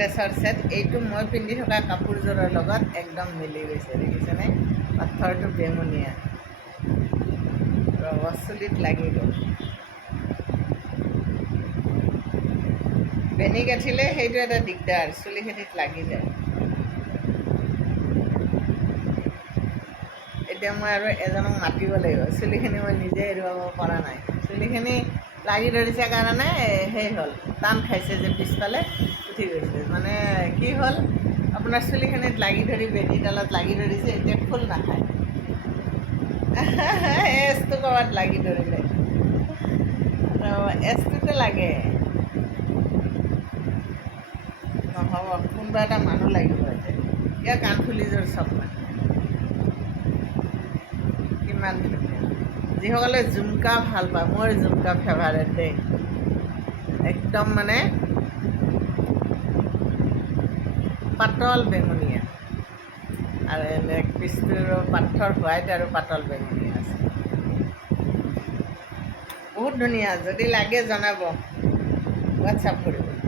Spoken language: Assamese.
নেকলেছৰ ছেট এইটো মই পিন্ধি থকা কাপোৰযোৰৰ লগত একদম মিলি গৈছে দেখিছেনে পাথৰটো বেঙুনীয়া চুলিত লাগি গ'ল বেনি গাঁঠিলে সেইটো এটা দিগদাৰ চুলিখিনিত লাগি যায় এতিয়া মই আৰু এজনক মাতিব লাগিব চুলিখিনি মই নিজে এৰুৱাব পৰা নাই চুলিখিনি লাগি ধৰিছে কাৰণে সেই হ'ল টান খাইছে যে পিছফালে উঠি গৈছে মানে কি হ'ল আপোনাৰ চুলিখিনিত লাগি ধৰি বেনীডালত লাগি ধৰিছে এতিয়া ফুল নাখায় এজটো ক'ৰবাত লাগি ধৰিলে এজটোতে লাগে নহ'ব কোনোবা এটা মানুহ লাগিব এতিয়া ইয়াৰ কাণফুলিযোৰ চব নাই কিমান ধুনীয়া যিসকলে জুমকা ভাল পায় মোৰ জুমকা ফেভাৰেট দেই একদম মানে পাতল বেঙুনীয়া আৰু নেক পিচটোৰো পাথৰ হোৱাইট আৰু পাতল বেঙুনীয়া আছে বহুত ধুনীয়া যদি লাগে জনাব হোৱাটছআপ কৰিব